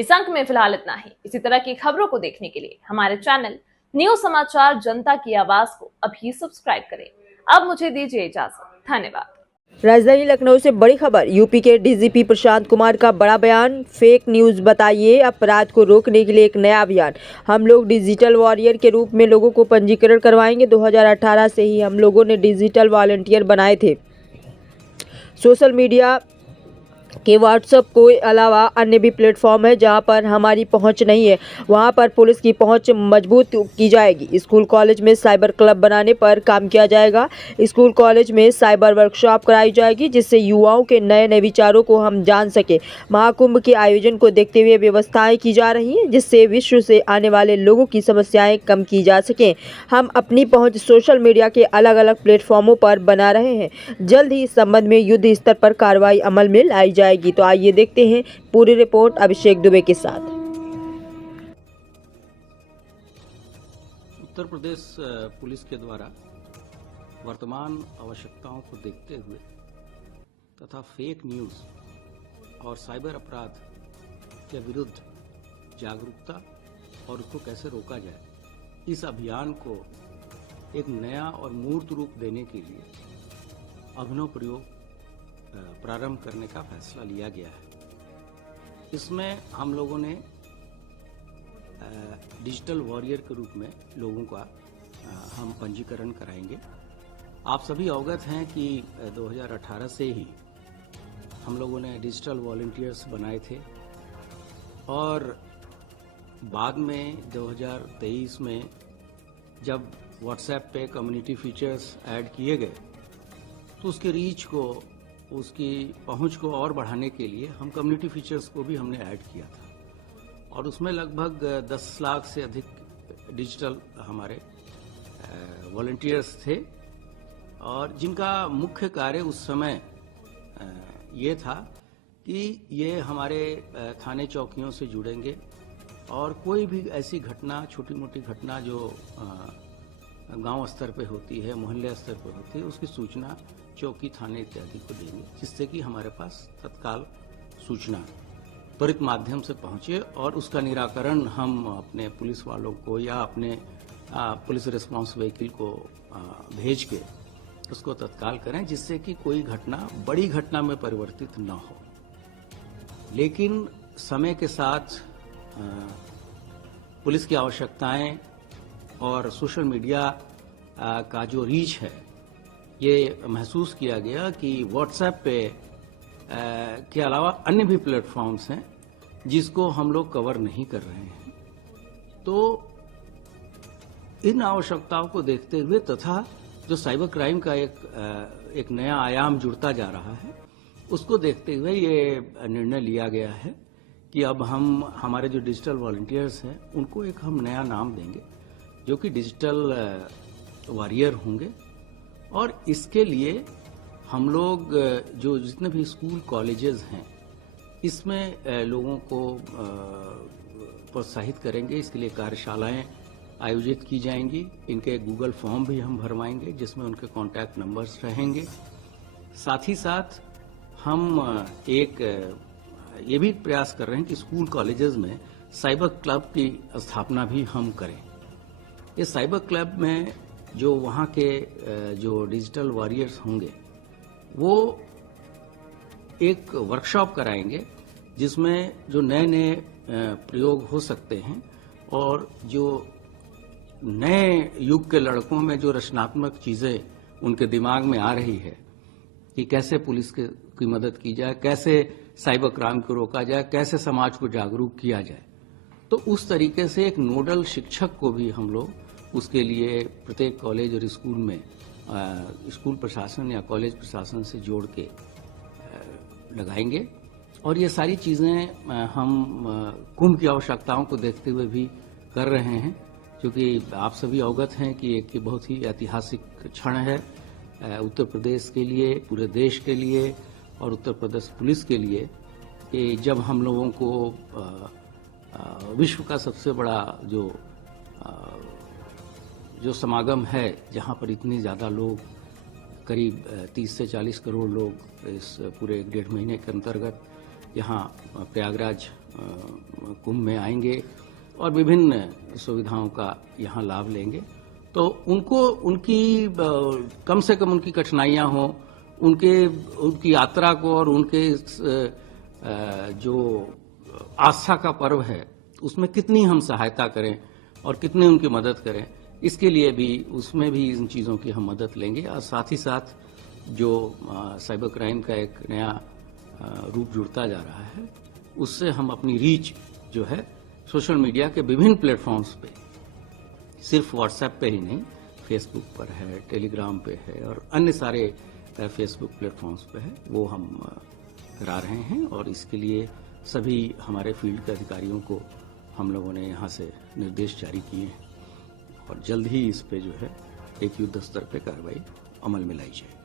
इस अंक में फिलहाल इतना ही। इसी तरह की खबरों को देखने के लिए हमारे चैनल न्यूज समाचार जनता की आवाज को अभी सब्सक्राइब करें। अब मुझे दीजिए इजाजत। धन्यवाद। राजधानी लखनऊ से बड़ी खबर। यूपी के डीजीपी प्रशांत कुमार का बड़ा बयान। फेक न्यूज बताइए, अपराध को रोकने के लिए एक नया अभियान। हम लोग डिजिटल वॉरियर के रूप में लोगों को पंजीकरण करवाएंगे। 2018 से ही हम लोगों ने डिजिटल वॉलंटियर बनाए थे। सोशल मीडिया के व्हाट्सएप के अलावा अन्य भी प्लेटफॉर्म है जहां पर हमारी पहुंच नहीं है, वहां पर पुलिस की पहुंच मजबूत की जाएगी। स्कूल कॉलेज में साइबर क्लब बनाने पर काम किया जाएगा। स्कूल कॉलेज में साइबर वर्कशॉप कराई जाएगी जिससे युवाओं के नए नए विचारों को हम जान सके। महाकुंभ के आयोजन को देखते हुए व्यवस्थाएं की जा रही हैं जिससे विश्व से आने वाले लोगों की समस्याएं कम की जा सकें। हम अपनी पहुँच सोशल मीडिया के अलग अलग प्लेटफॉर्मों पर बना रहे हैं। जल्द ही इस संबंध में युद्ध स्तर पर कार्रवाई अमल में लाई जाएगी। तो आइए देखते हैं पूरी रिपोर्ट अभिषेक दुबे के साथ। उत्तर प्रदेश पुलिस के द्वारा वर्तमान आवश्यकताओं को देखते हुए तथा फेक न्यूज और साइबर अपराध के विरुद्ध जागरूकता और उसको कैसे रोका जाए, इस अभियान को एक नया और मूर्त रूप देने के लिए अभिनव प्रयोग प्रारंभ करने का फैसला लिया गया है। इसमें हम लोगों ने डिजिटल वॉरियर के रूप में लोगों का हम पंजीकरण कराएंगे। आप सभी अवगत हैं कि 2018 से ही हम लोगों ने डिजिटल वॉलंटियर्स बनाए थे और बाद में 2023 में जब व्हाट्सएप पे कम्युनिटी फीचर्स ऐड किए गए तो उसके रीच को, उसकी पहुंच को और बढ़ाने के लिए हम कम्युनिटी फीचर्स को भी हमने ऐड किया था और उसमें लगभग 10 लाख से अधिक डिजिटल हमारे वॉलंटियर्स थे और जिनका मुख्य कार्य उस समय ये था कि ये हमारे थाने चौकियों से जुड़ेंगे और कोई भी ऐसी घटना, छोटी मोटी घटना जो गांव स्तर पे होती है, मोहल्ले स्तर पे होती है, उसकी सूचना चौकी, थाने इत्यादि को देंगे जिससे कि हमारे पास तत्काल सूचना त्वरित माध्यम से पहुंचे और उसका निराकरण हम अपने पुलिस वालों को या अपने पुलिस रिस्पांस व्हीकल को भेज के उसको तत्काल करें जिससे कि कोई घटना बड़ी घटना में परिवर्तित न हो। लेकिन समय के साथ पुलिस की आवश्यकताएं और सोशल मीडिया का जो रीच है, ये महसूस किया गया कि व्हाट्सएप पे के अलावा अन्य भी प्लेटफॉर्म्स हैं जिसको हम लोग कवर नहीं कर रहे हैं। तो इन आवश्यकताओं को देखते हुए तथा जो साइबर क्राइम का एक नया आयाम जुड़ता जा रहा है, उसको देखते हुए ये निर्णय लिया गया है कि अब हम हमारे जो डिजिटल वॉलंटियर्स हैं उनको एक हम नया नाम देंगे जो कि डिजिटल वॉरियर होंगे और इसके लिए हम लोग जो जितने भी स्कूल कॉलेजेस हैं इसमें लोगों को प्रोत्साहित करेंगे। इसके लिए कार्यशालाएं आयोजित की जाएंगी। इनके गूगल फॉर्म भी हम भरवाएंगे जिसमें उनके कॉन्टैक्ट नंबर्स रहेंगे। साथ ही साथ हम एक ये भी प्रयास कर रहे हैं कि स्कूल कॉलेजेस में साइबर क्लब की स्थापना भी हम करें। इस साइबर क्लब में जो वहाँ के जो डिजिटल वॉरियर्स होंगे वो एक वर्कशॉप कराएंगे जिसमें जो नए नए प्रयोग हो सकते हैं और जो नए युग के लड़कों में जो रचनात्मक चीजें उनके दिमाग में आ रही है कि कैसे पुलिस की मदद की जाए, कैसे साइबर क्राइम को रोका जाए, कैसे समाज को जागरूक किया जाए। तो उस तरीके से एक नोडल शिक्षक को भी हम लोग उसके लिए प्रत्येक कॉलेज और स्कूल में स्कूल प्रशासन या कॉलेज प्रशासन से जोड़ के लगाएंगे। और ये सारी चीज़ें हम कुंभ की आवश्यकताओं को देखते हुए भी कर रहे हैं, क्योंकि आप सभी अवगत हैं कि एक बहुत ही ऐतिहासिक क्षण है उत्तर प्रदेश के लिए, पूरे देश के लिए और उत्तर प्रदेश पुलिस के लिए कि जब हम लोगों को विश्व का सबसे बड़ा जो समागम है, जहां पर इतने ज़्यादा लोग, करीब 30 से 40 करोड़ लोग इस पूरे 1.5 महीने के अंतर्गत यहाँ प्रयागराज कुंभ में आएंगे और विभिन्न सुविधाओं का यहाँ लाभ लेंगे, तो उनको उनकी कम से कम उनकी कठिनाइयाँ हों, उनकी यात्रा को और उनके जो आस्था का पर्व है उसमें कितनी हम सहायता करें और कितनी उनकी मदद करें, इसके लिए भी उसमें भी इन चीज़ों की हम मदद लेंगे। और साथ ही साथ जो साइबर क्राइम का एक नया रूप जुड़ता जा रहा है, उससे हम अपनी रीच जो है सोशल मीडिया के विभिन्न प्लेटफॉर्म्स पे, सिर्फ व्हाट्सएप पे ही नहीं, फेसबुक पर है, टेलीग्राम पे है और अन्य सारे फेसबुक प्लेटफॉर्म्स पे है, वो हम करा रहे हैं। और इसके लिए सभी हमारे फील्ड के अधिकारियों को हम लोगों ने यहाँ से निर्देश जारी किए हैं और जल्द ही इस पे जो है एक युद्ध स्तर पे कार्रवाई अमल में लाई जाएगी।